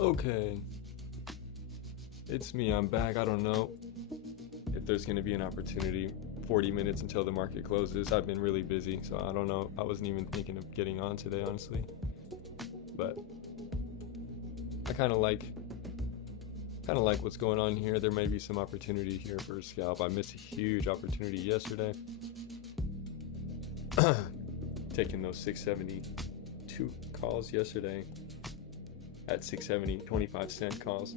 Okay, it's me. I'm back. I don't know if there's going to be an opportunity. 40 minutes until the market closes. I've been really busy, so I don't know. I wasn't even thinking of getting on today, honestly. But I kind of like what's going on here. There may be some opportunity here for a scalp. I missed a huge opportunity yesterday. Taking those 672 calls yesterday at 670, 25-cent calls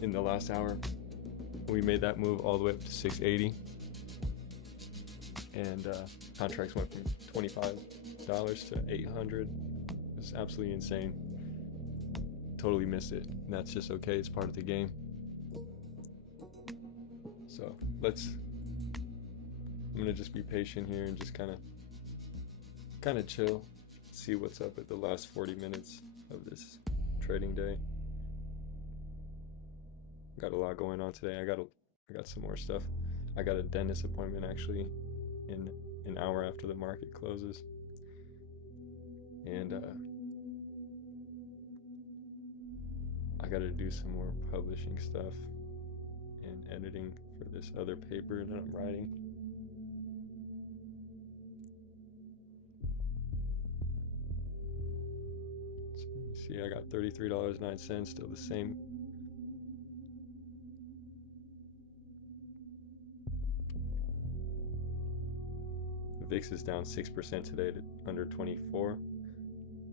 in the last hour. We made that move all the way up to 680, and contracts went from $25 to 800. It's absolutely insane. Totally missed it, and that's just okay. It's part of the game. So I'm gonna just be patient here and just kind of chill, see what's up at the last 40 minutes of this trading day. Got a lot going on today. I got some more stuff. I got a dentist appointment actually in an hour after the market closes, and I got to do some more publishing stuff and editing for this other paper that I'm writing. So you see, I got $33.09, still the same. VIX is down 6% today to under 24.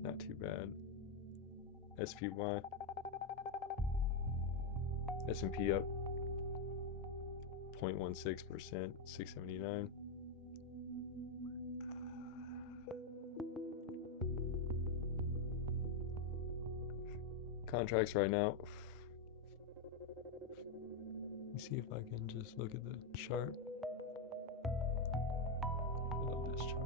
Not too bad. SPY. S&P up 0.16%, 679. Contracts right now. Let me see if I can just look at the chart. Pull up this chart.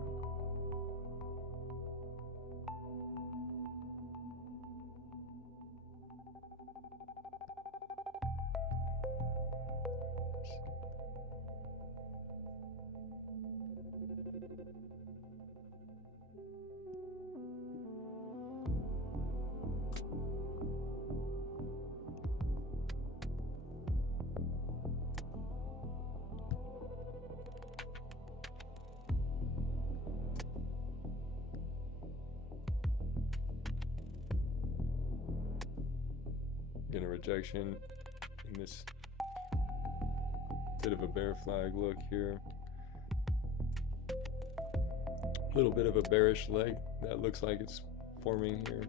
Getting a rejection in this bit of a bear flag look here. A little bit of a bearish leg that looks like it's forming here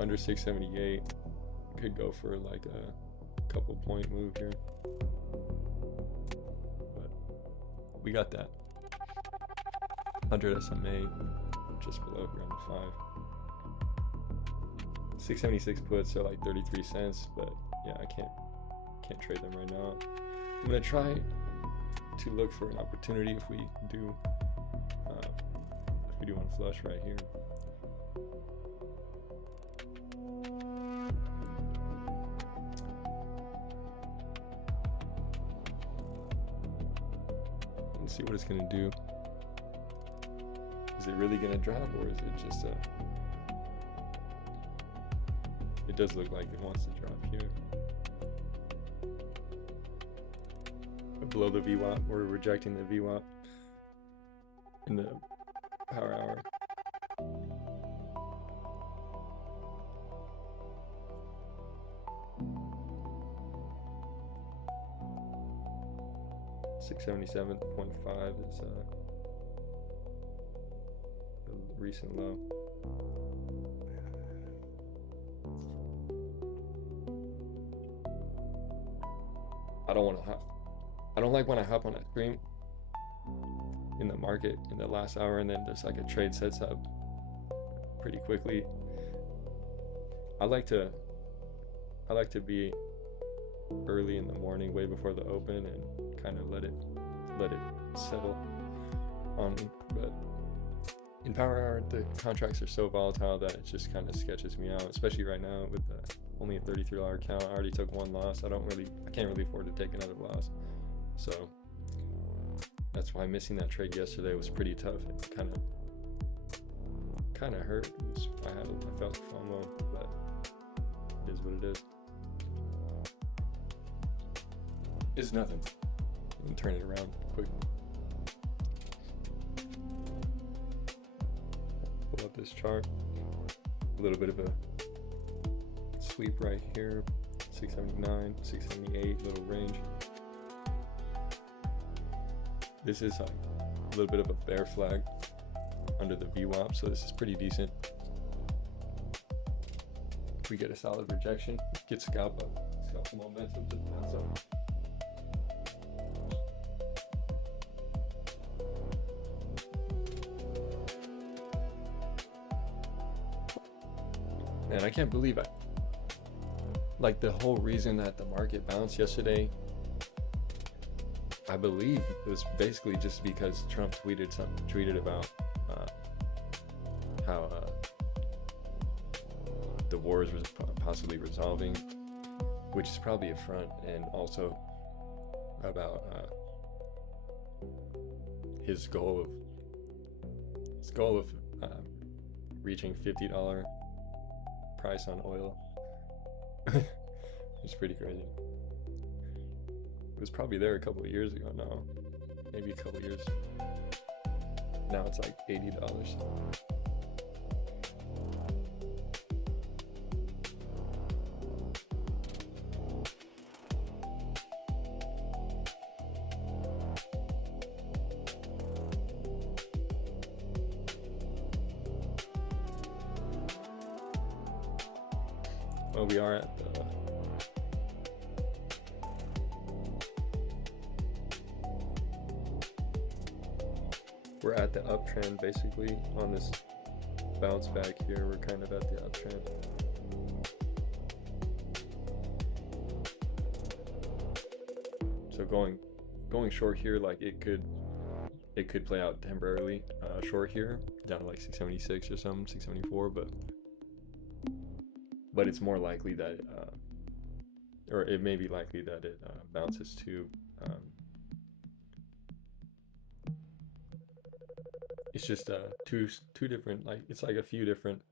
under 678. Could go for like a couple point move here, but we got that 100 SMA just below here on the 5. 676 puts are like 33 cents, but yeah, I can't trade them right now. I'm gonna try to look for an opportunity if we do want to flush right here. Let's see what it's gonna do. Is it really gonna drop, or is it just a? It does look like it wants to drop here. Below the VWAP, we're rejecting the VWAP in the power hour. $677.5 is the recent low. I don't like when I hop on a screen in the market in the last hour and then there's like a trade sets up pretty quickly. I like to be early in the morning, way before the open, and kind of let it settle on me. But in power hour, the contracts are so volatile that it just kind of sketches me out, especially right now with only a $33 account. I already took one loss. I can't really afford to take another loss. So that's why missing that trade yesterday was pretty tough. It kind of hurt. I felt FOMO, but It is what it is. It's nothing. You can turn it around quick. Pull up this chart. A little bit of a sweep right here. 679, 678, little range. This is like a little bit of a bear flag under the VWAP, so this is pretty decent. If we get a solid rejection, get scalp momentum to the downside. Man, I can't believe it. Like the whole reason that the market bounced yesterday, I believe it was basically just because Trump tweeted about how the wars was possibly resolving, which is probably a front, and also about his goal of reaching $50 price on oil. It's pretty crazy. It was probably there a couple of years ago now, maybe a couple of years. Now it's like $80. Well, we are at the uptrend basically on this bounce back here. We're kind of at the uptrend. So going short here, like it could play out temporarily short here down to like 676 or something, 674, but it's more likely that or it may be likely that it bounces to it's just two different, like it's like a few different,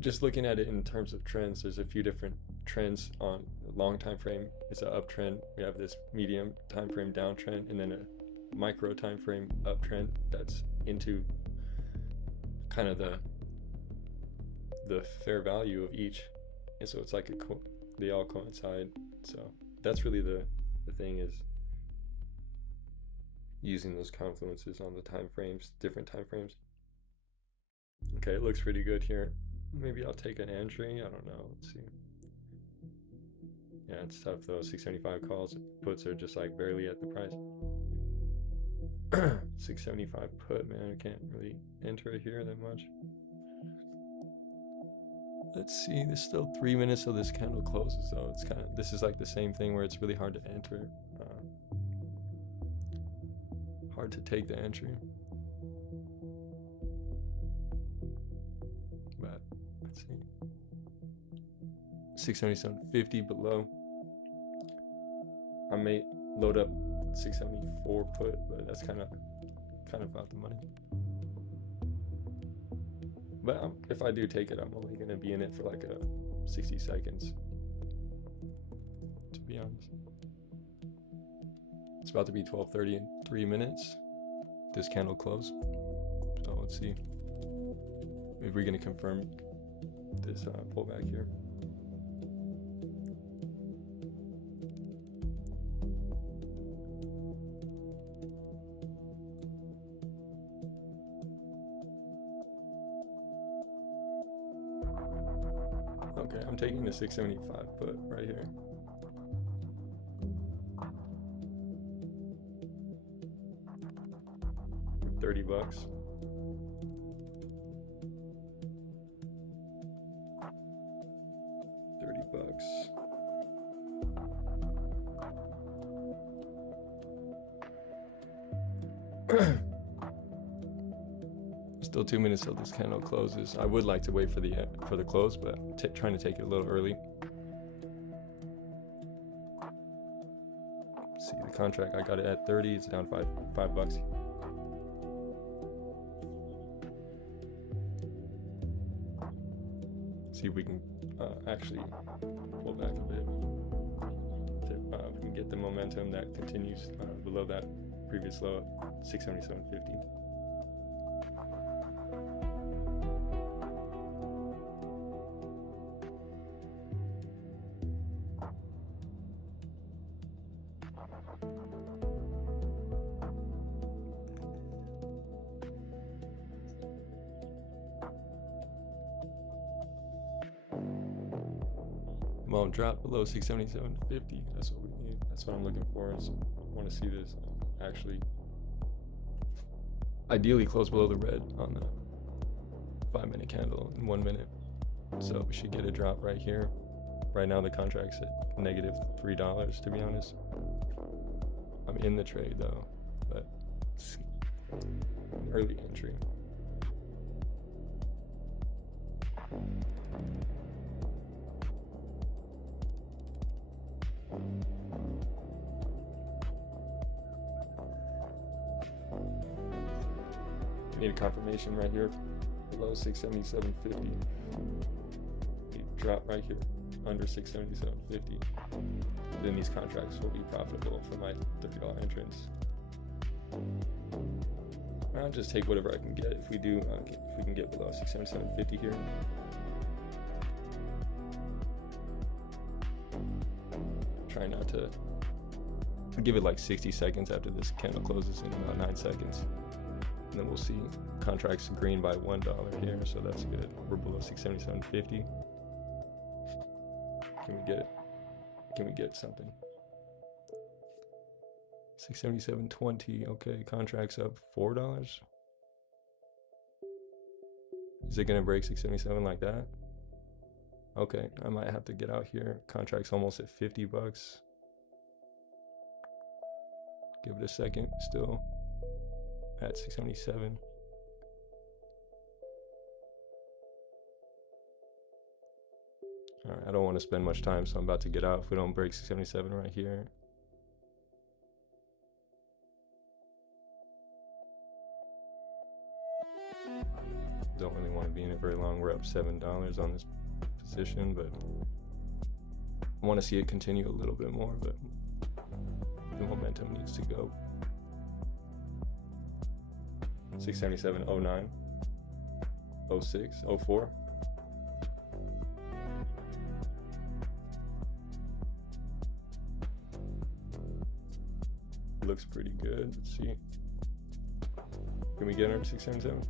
just looking at it in terms of trends, there's a few different trends. On the long time frame, it's an uptrend. We have this medium time frame downtrend, and then a micro time frame uptrend that's into kind of the fair value of each, and so it's like they all coincide. So that's really the thing, is using those confluences on the time frames, different time frames. Okay, it looks pretty good here. Maybe I'll take an entry. I don't know. Let's see. Yeah, it's tough though. 675 calls, puts are just like barely at the price. 675 put, man, I can't really enter it here that much. Let's see, there's still 3 minutes till this candle closes though. It's this is like the same thing where it's really hard to enter. Hard to take the entry. But let's see. 677.50 below. I may load up 674 put, but that's kind of out the money. But if I do take it, I'm only gonna be in it for like 60 seconds, to be honest. It's about to be 12:30 in 3 minutes. This candle close. So let's see if we're gonna confirm this pullback here. Okay, I'm taking the 675 put right here. $30. $30. Still 2 minutes till this candle closes. I would like to wait for the close, but I'm trying to take it a little early. See the contract, I got it at 30. It's down $5. See if we can actually pull back a bit. If we can get the momentum that continues below that previous low at 677.50. Well, drop below 677.50. That's what we need. That's what I'm looking for. So I want to see this actually ideally close below the red on the 5-minute candle in 1 minute. So we should get a drop right here. Right now the contract's at negative $3, to be honest. I'm in the trade though, but it's an early entry. Need a confirmation right here below 677.50. Drop right here under 677.50. Then these contracts will be profitable for my $30 entrance. I'll just take whatever I can get. If we do, if we can get below 677.50 here. Try not to give it like 60 seconds after this candle closes in about 9 seconds. And then we'll see contracts green by $1 here, so that's good. We're below 677.50. Can we get it? Can we get something? 677.20. Okay, contracts up $4. Is it gonna break 677 like that? Okay, I might have to get out here. Contract's almost at $50. Give it a second. Still at 677. All right, I don't want to spend much time, so I'm about to get out if we don't break 677 right here. Don't really want to be in it very long. We're up $7 on this position, but I want to see it continue a little bit more, but the momentum needs to go. 677.09, 06, 04. Looks pretty good. Let's see. Can we get under 677?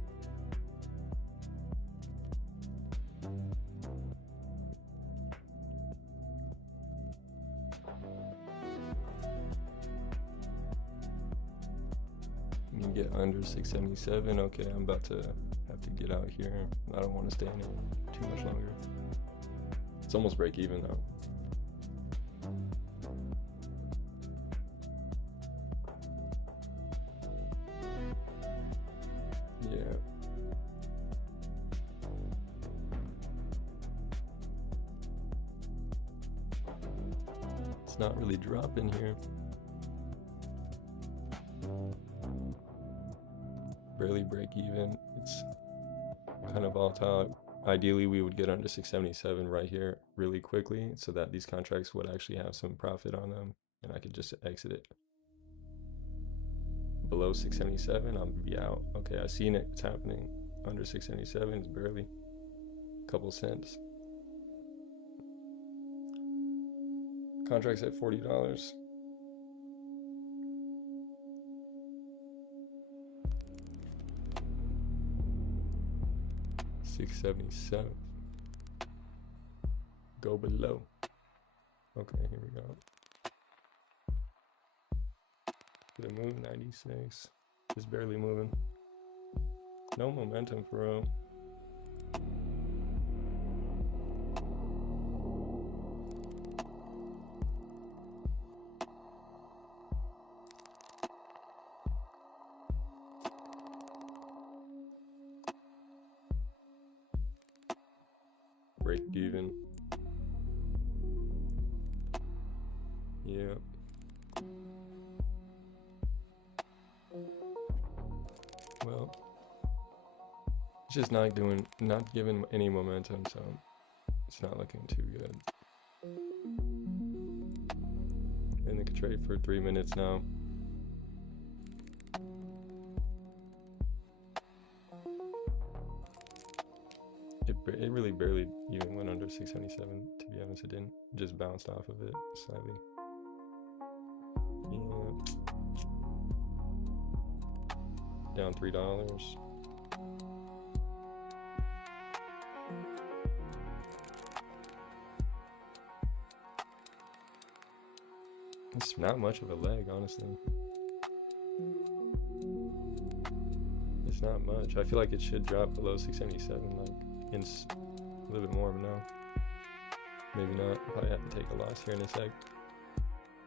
We can get under 677. Okay, I'm about to have to get out here. I don't want to stay in it too much longer. It's almost break even though. Yeah. It's not really dropping here. Barely break even. It's kind of volatile. Ideally, we would get under 677 right here really quickly so that these contracts would actually have some profit on them and I could just exit it. Below 677, I'll be out. Okay, I seen it. It's happening. Under 677, it's barely a couple cents. Contracts at $40. $677. Go below. Okay, here we go. Did it move? 96. Just barely moving. No momentum for real. Break even. Yeah. Well, it's just not giving any momentum, so It's not looking too good. And they could trade for 3 minutes now. It really barely even went under 677, to be honest. It didn't. It just bounced off of it slightly. Yeah. Down $3. It's not much of a leg, honestly. It's not much. I feel like it should drop below 677, like in a little bit more, but no. Maybe not. Probably have to take a loss here in a sec.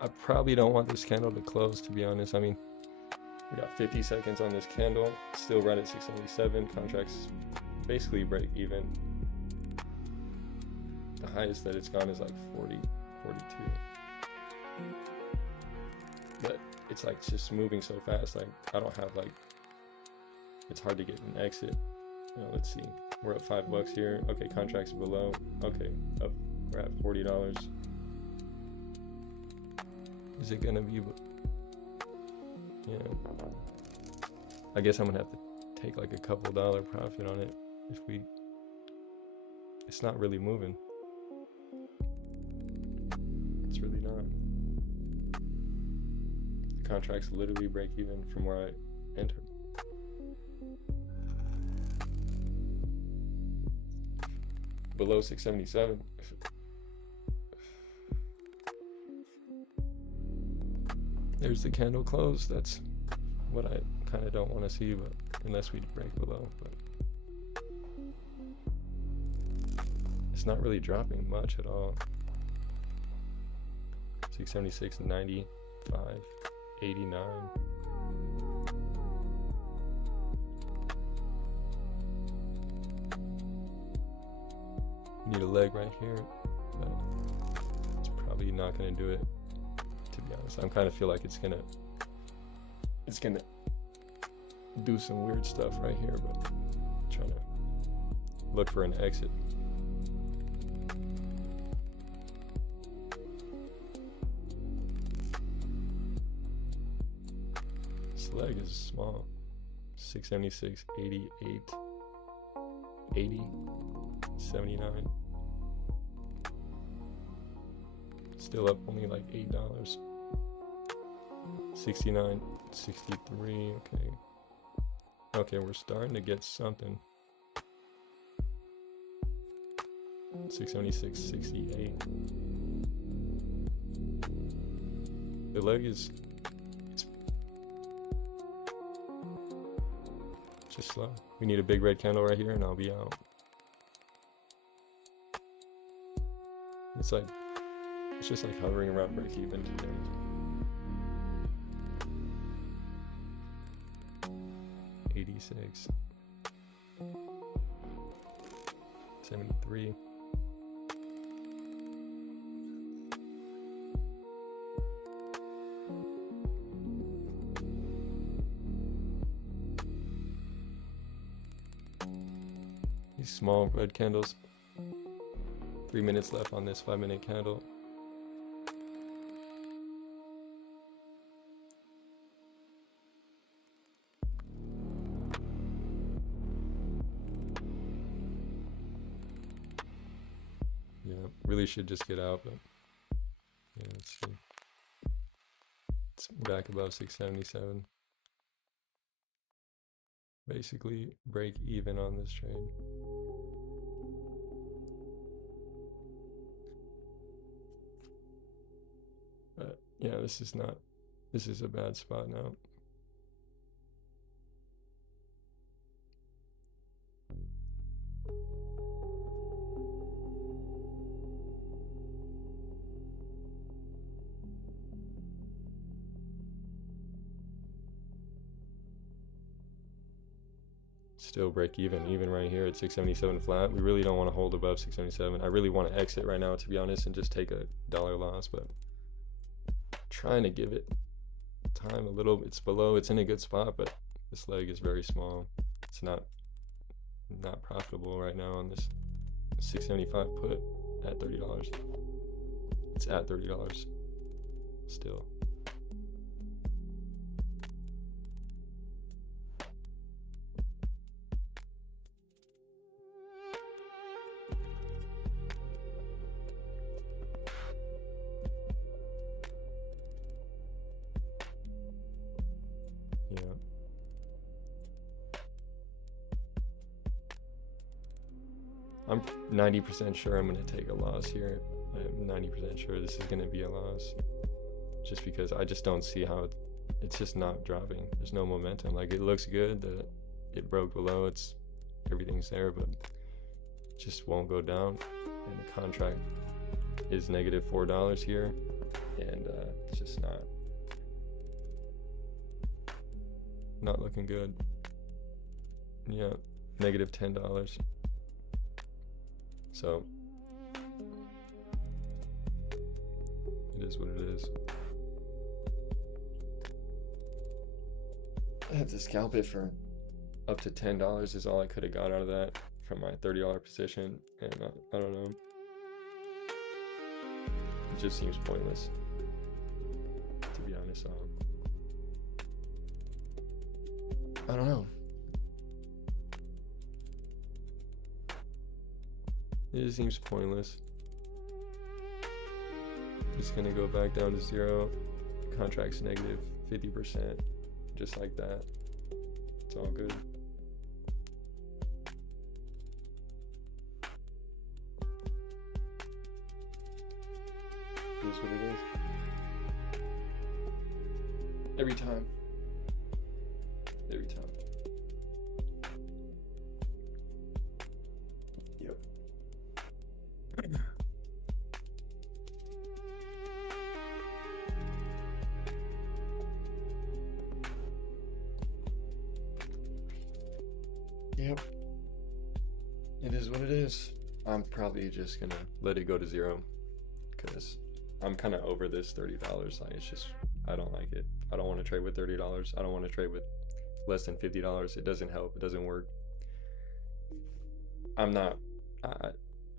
I probably don't want this candle to close, to be honest. I mean, we got 50 seconds on this candle, still right at 677. Contracts basically break even. The highest that it's gone is like 40, 42. But it's like it's just moving so fast. Like I don't have like, it's hard to get an exit. Let's see. We're at $5 here. Okay, contracts below. Okay, up. We're at $40. Is it gonna be? Yeah. I guess I'm gonna have to take like a couple $1 profit on it if we. It's not really moving. It's really not. The contracts literally break even from where I entered. Below 677. There's the candle close. That's what I kind of don't want to see, but unless we break below. But it's not really dropping much at all. 676, 95, 89. Need a leg right here, but it's probably not gonna do it, to be honest. I kind of feel like it's gonna do some weird stuff right here, but I'm trying to look for an exit. This leg is small. 676, 88, 80, 79. Still up only like $8. 69, 63. Okay. Okay, we're starting to get something. 676, 68. The leg is it's just slow. We need a big red candle right here and I'll be out. It's just like hovering around break even, to be honest. 86, 73. These small red candles. 3 minutes left on this 5-minute candle. Yeah, really should just get out, but yeah, let's see. It's back above 677. Basically break even on this trade. But yeah, this is a bad spot now. Still break even right here at 677 flat. We really don't want to hold above 677. I really want to exit right now, to be honest, and just take a $1 loss, but trying to give it time a little. It's below, it's in a good spot, but this leg is very small. It's not profitable right now on this 675 put at $30. It's at $30 still. Yeah. I'm 90% sure I'm going to take a loss here. I'm 90% sure this is going to be a loss. Just because I just don't see how it's just not dropping. There's no momentum. Like, it looks good that it broke below. Everything's there, but it just won't go down. And the contract is negative $4 here. And it's just not looking good. Yeah, negative $10. So it is what it is. I had to scalp it for up to $10 is all I could have got out of that from my $30 position, and I don't know. It just seems pointless, to be honest. I don't know. It just seems pointless. It's gonna go back down to zero. Contract's negative 50%, just like that. It's all good. It is what it is. Every time. Every time. Yep. Yep. It is what it is. I'm probably just gonna let it go to zero because I'm kind of over this $30. Like, it's just, I don't like it. I don't want to trade with $30. I don't want to trade with less than $50. It doesn't help. It doesn't work. I'm not.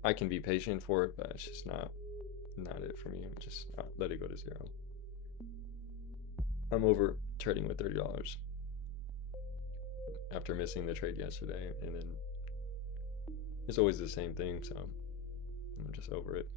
I can be patient for it, but it's just not it for me. I'm just not, let it go to zero. I'm over trading with $30 after missing the trade yesterday, and then it's always the same thing, so I'm just over it.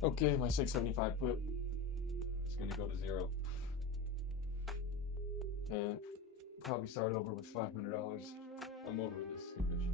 Okay, my 675 put is gonna go to zero, and probably start over with $500. I'm over this stupid shit.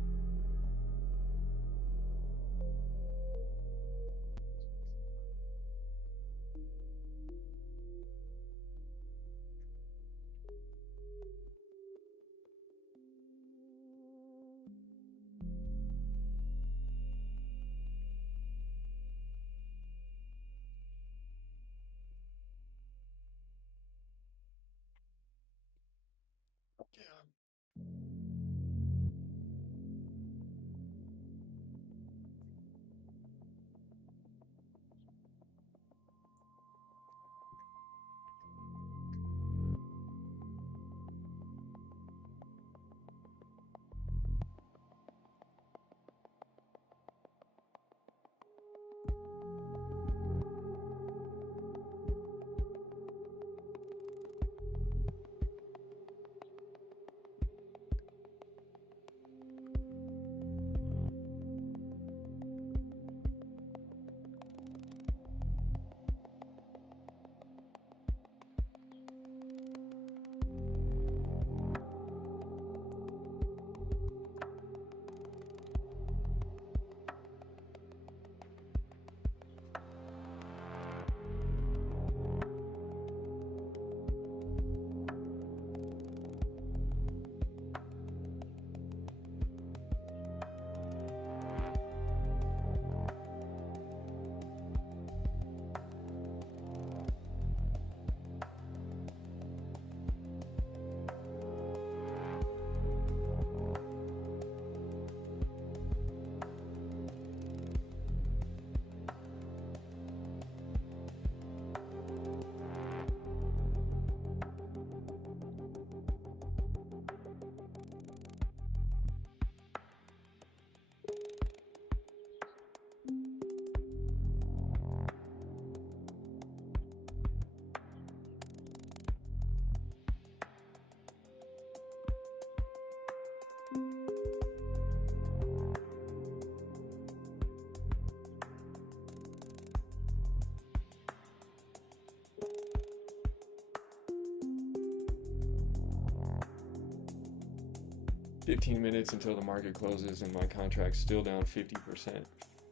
15 minutes until the market closes and my contract's still down 50%.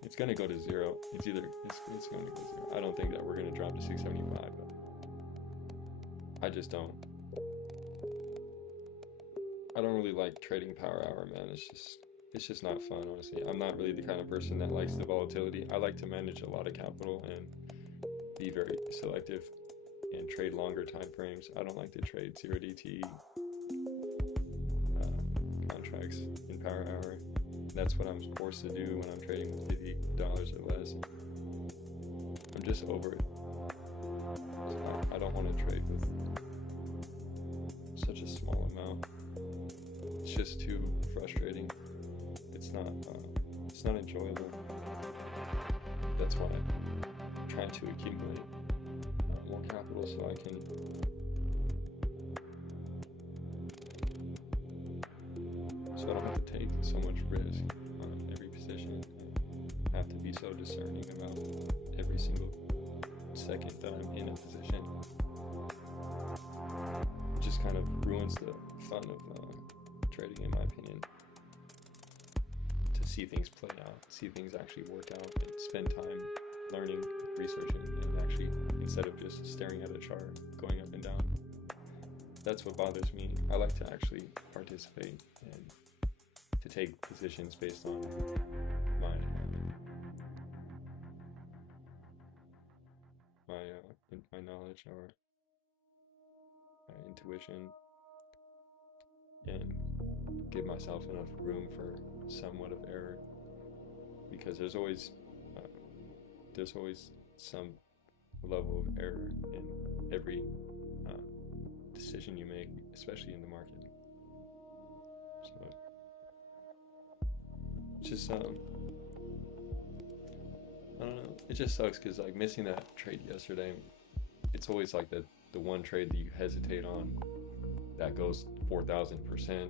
It's gonna go to zero. It's going to go zero. I don't think that we're gonna drop to 675, but I just don't. I don't really like trading power hour, man. It's just not fun, honestly. I'm not really the kind of person that likes the volatility. I like to manage a lot of capital and be very selective and trade longer time frames. I don't like to trade 0DT contracts in power hour. That's what I'm forced to do when I'm trading with $50 or less. I'm just over it. I don't want to trade with such a small amount. It's just too frustrating. It's not enjoyable. That's why I'm trying to accumulate more capital so I can I don't have to take so much risk on every position. I have to be so discerning about every single second that I'm in a position. It just kind of ruins the fun of trading, in my opinion. To see things play out, see things actually work out, and spend time learning, researching, and actually, instead of just staring at a chart going up and down. That's what bothers me. I like to actually participate and to take positions based on my my knowledge or my intuition, and give myself enough room for somewhat of error, because there's always some level of error in every decision you make, especially in the market. So it's just I don't know, it just sucks because like missing that trade yesterday, it's always like the one trade that you hesitate on that goes 4,000%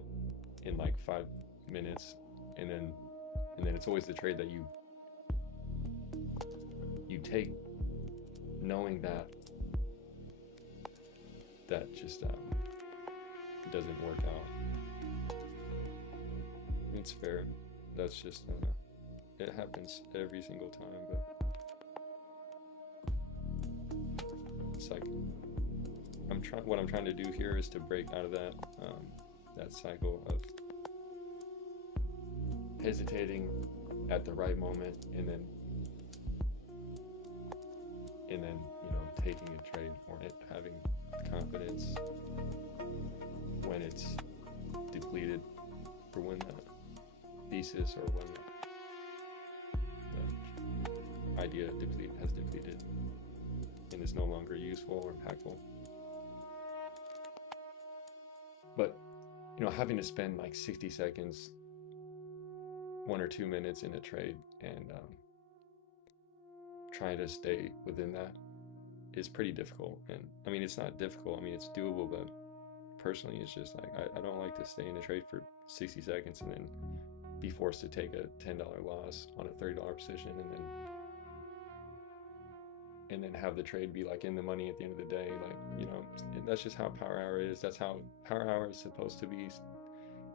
in like 5 minutes, and then it's always the trade that you take knowing that just doesn't work out. It's fair. That's just it happens every single time, but it's like what I'm trying to do here is to break out of that cycle of hesitating at the right moment and then taking a trade, or having confidence when it's depleted, or when the thesis or when the idea has depleted and is no longer useful or impactful. But having to spend like 60 seconds, 1 or 2 minutes in a trade, and trying to stay within that is pretty difficult. And I mean, it's not difficult, I mean, it's doable, but personally it's just like I don't like to stay in a trade for 60 seconds and then be forced to take a $10 loss on a $30 position, and then have the trade be like in the money at the end of the day. Like, that's just how power hour is. That's how power hour is supposed to be.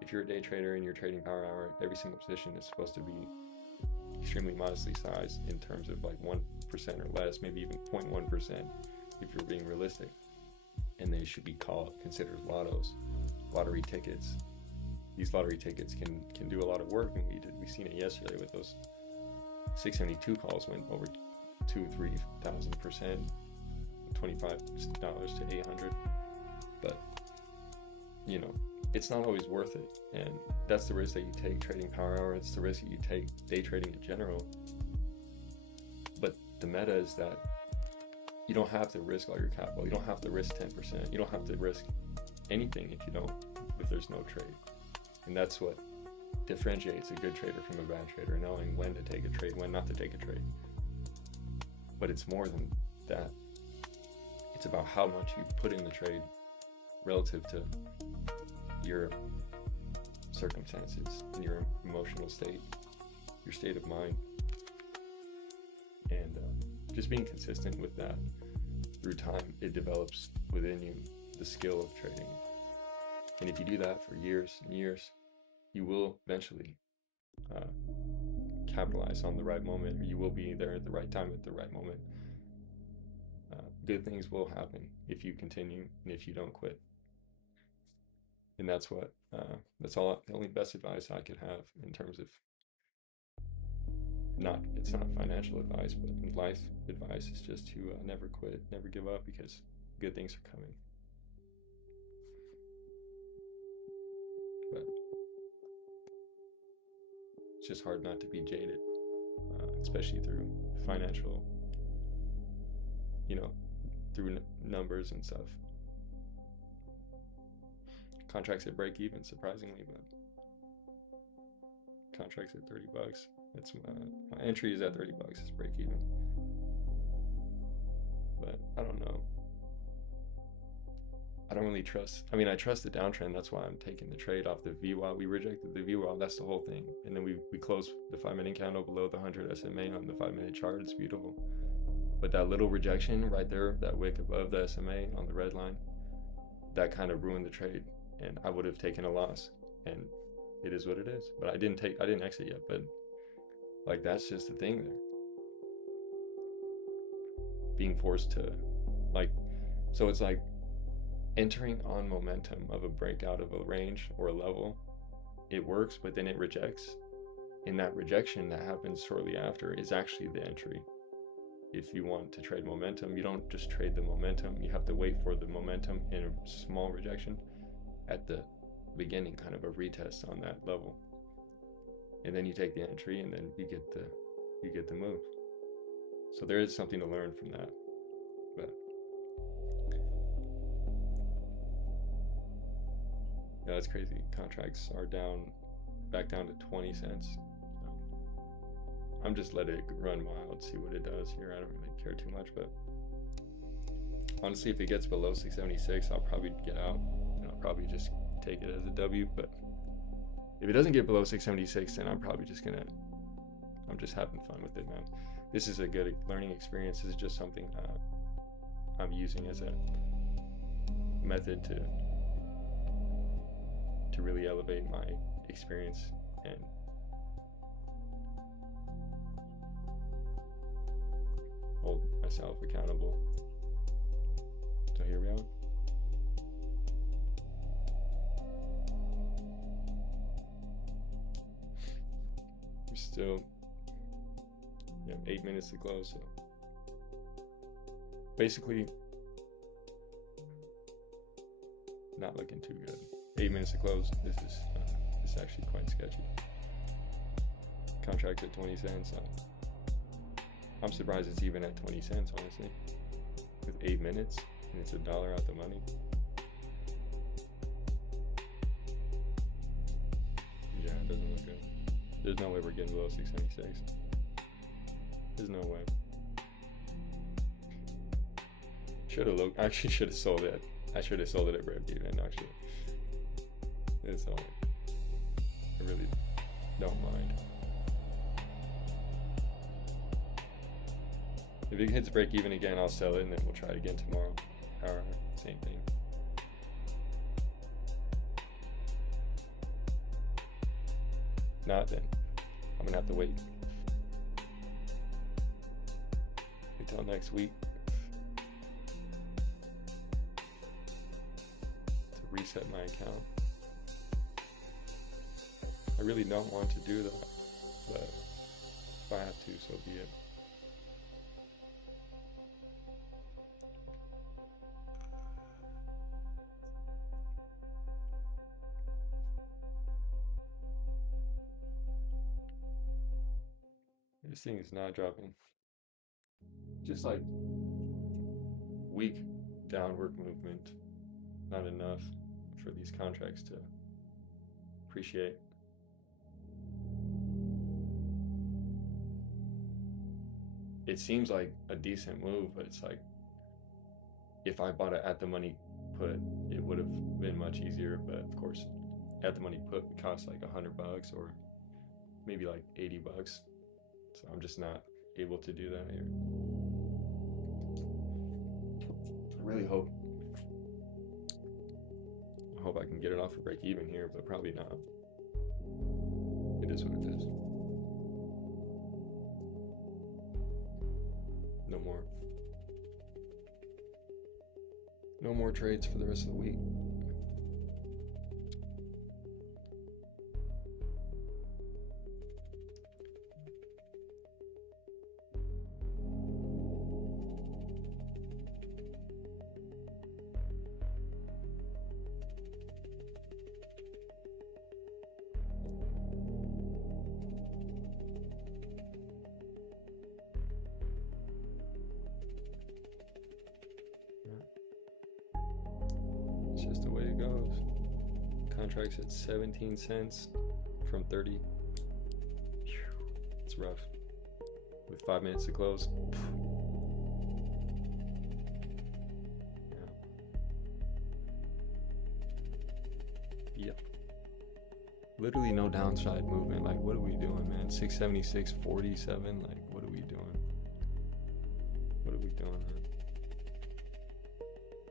If you're a day trader and you're trading power hour, every single position is supposed to be extremely modestly sized in terms of like 1% or less, maybe even 0.1% if you're being realistic. And they should be considered lottery tickets. These lottery tickets can do a lot of work, and we seen it yesterday with those 672 calls went over 2,000-3,000%, $25 to 800. But it's not always worth it, and that's the risk that you take trading power hour. It's the risk that you take day trading in general. But the meta is that you don't have to risk all your capital. You don't have to risk 10%. You don't have to risk anything if there's no trade. And that's what differentiates a good trader from a bad trader, knowing when to take a trade, when not to take a trade. But it's more than that. It's about how much you put in the trade relative to your circumstances and your emotional state, your state of mind, and just being consistent with that through time. It develops within you the skill of trading, and if you do that for years and years, you will eventually uh, capitalize on the right moment. You will be there at the right time at the right moment. Good things will happen if you continue and if you don't quit. And that's what that's all the only best advice I could have in terms of it's not financial advice, but life advice is just to never quit, never give up, because good things are coming. But it's just hard not to be jaded, especially through financial, through numbers and stuff. Contracts at break even, surprisingly, but contracts at $30. It's my entry is at $30. It's break even. But I don't know. I don't really trust. I mean, I trust the downtrend. That's why I'm taking the trade off the VWAP. We rejected the VWAP. That's the whole thing. And then we closed the 5-minute candle below the 100 SMA on the 5-minute chart. It's beautiful. But that little rejection right there, that wick above the SMA on the red line, that kind of ruined the trade. And I would have taken a loss. And it is what it is. But I didn't exit yet. But like, that's just the thing there. Being forced to, like, so it's like entering on momentum of a breakout of a range or a level. It works, but then it rejects. And that rejection that happens shortly after is actually the entry. If you want to trade momentum, you don't just trade the momentum. You have to wait for the momentum in a small rejection at the beginning, kind of a retest on that level. And then you take the entry, and then you get the move. So there is something to learn from that. But yeah, that's crazy. Contracts are back down to 20 cents. I'm just letting it run wild, see what it does here. I don't really care too much, but honestly, if it gets below 676, I'll probably get out, and I'll probably just take it as a W. But if it doesn't get below 676, then I'm just having fun with it, man. This is a good learning experience. This is just something I'm using as a method to really elevate my experience and hold myself accountable. So here we are. We're still 8 minutes to close, so basically not looking too good. 8 minutes to close. This is actually quite sketchy. Contract at 20 cents. I'm surprised it's even at 20 cents, honestly, with 8 minutes, and it's $1 out the money. Yeah, it doesn't look good. There's no way we're getting below 676. There's no way. Actually should have sold it. I should have sold it at break even, actually. It's all. I really don't mind. If it hits break even again, I'll sell it, and then we'll try it again tomorrow. Or same thing. Not then. I'm gonna have to wait until next week to reset my account. I really don't want to do that, but if I have to, so be it. This thing is not dropping. Just like weak downward movement, not enough for these contracts to appreciate. It seems like a decent move, but it's like, if I bought it at the money put, it would have been much easier. But of course, at the money put would cost like $100 or maybe like $80. So I'm just not able to do that here. I really hope I can get it off the break even here, but probably not. It is what it is. No more. No more trades for the rest of the week. It's just the way it goes. Contracts at 17 cents from 30. It's rough. With 5 minutes to close. Yeah. Yep. Literally no downside movement. Like, what are we doing, man? 676.47. Like, what are we doing? What are we doing, man?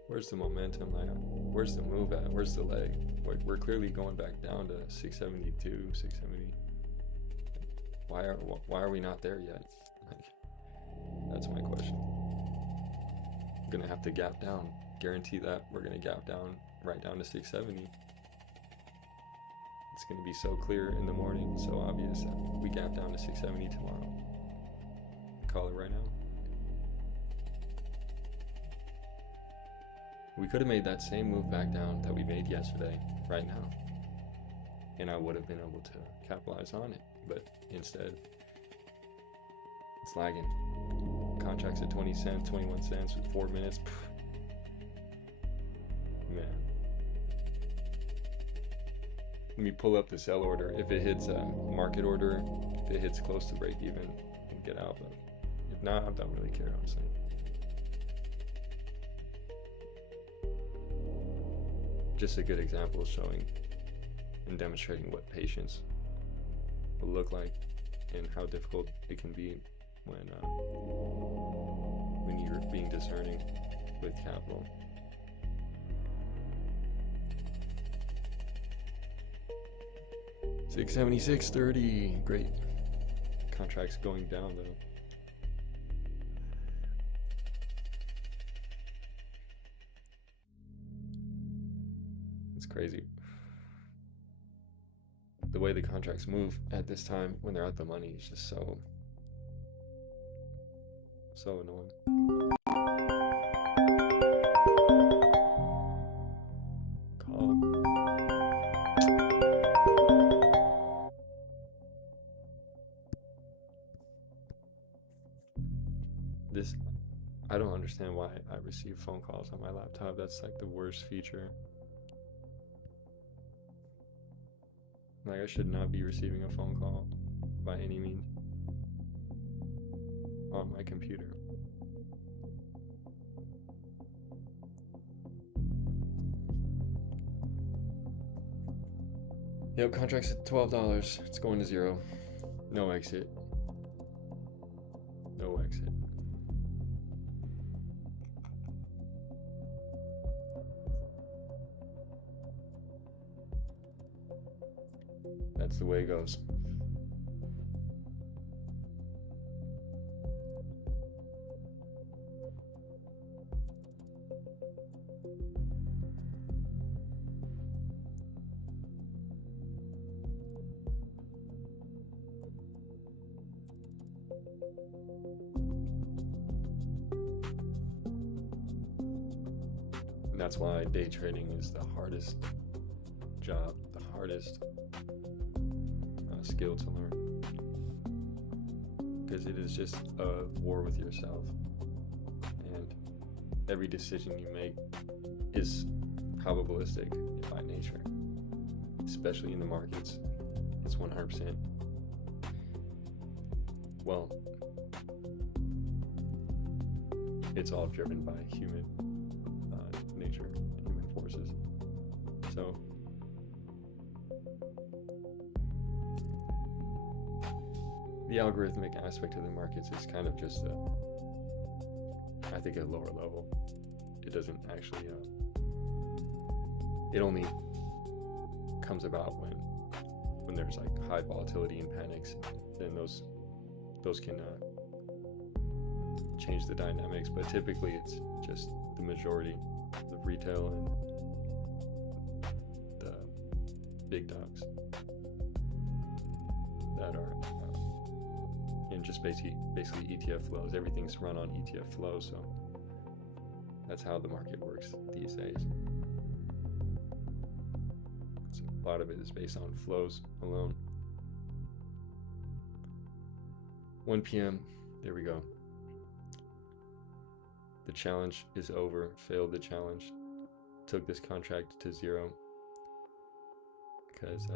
Where's the momentum? Like, where's the move at? Where's the leg? We're clearly going back down to 672, 670. Why are we not there yet? Like, that's my question. I'm gonna have to gap down. Guarantee that we're gonna gap down right down to 670. It's gonna be so clear in the morning, so obvious that we gap down to 670 tomorrow. Call it right now. We could have made that same move back down that we made yesterday, right now. And I would have been able to capitalize on it. But instead, it's lagging. Contracts at 20 cents, 21 cents with 4 minutes. Man. Let me pull up the sell order. If it hits a market order, if it hits close to break even, I can get out. But if not, I don't really care, honestly. Just a good example of showing and demonstrating what patience will look like and how difficult it can be when you're being discerning with capital. $676.30. Great. Contracts going down though. It's crazy. The way the contracts move at this time when they're at the money is just so annoying. Call. This, I don't understand why I receive phone calls on my laptop. That's like the worst feature. Like, I should not be receiving a phone call by any means on my computer. Yep, contract's at $12. It's going to zero. No exit. No exit. That's the way it goes. And that's why day trading is the hardest job, the hardest skill to learn, because it is just a war with yourself, and every decision you make is probabilistic by nature, especially in the markets. It's 100%, well, it's all driven by human nature, human forces. So the algorithmic aspect of the markets is kind of just I think, a lower level. It doesn't actually, it only comes about when when there's like high volatility and panics, then those can change the dynamics. But typically, it's just the majority of retail and the big dogs that are in just basically ETF flows. Everything's run on ETF flow, so that's how the market works these days. So a lot of it is based on flows alone. 1 p.m. There we go. The challenge is over. Failed the challenge. Took this contract to zero because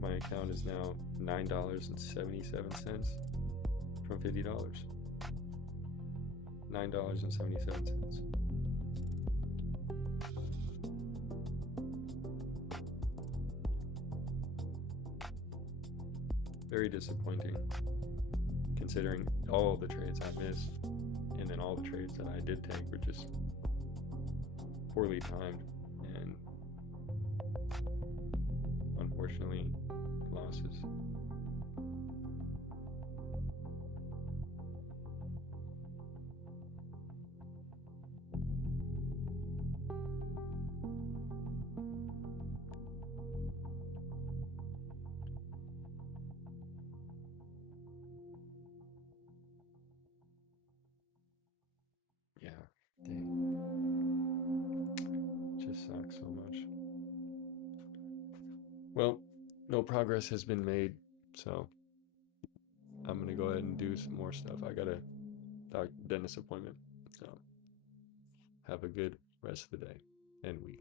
my account is now $9.77 from $50. $9.77. Very disappointing, considering all the trades I missed, and then all the trades that I did take were just poorly timed, and unfortunately, losses. Yeah, dang. Just sucks so much. Well, no progress has been made, so I'm gonna go ahead and do some more stuff. I got a dentist appointment, so have a good rest of the day and week.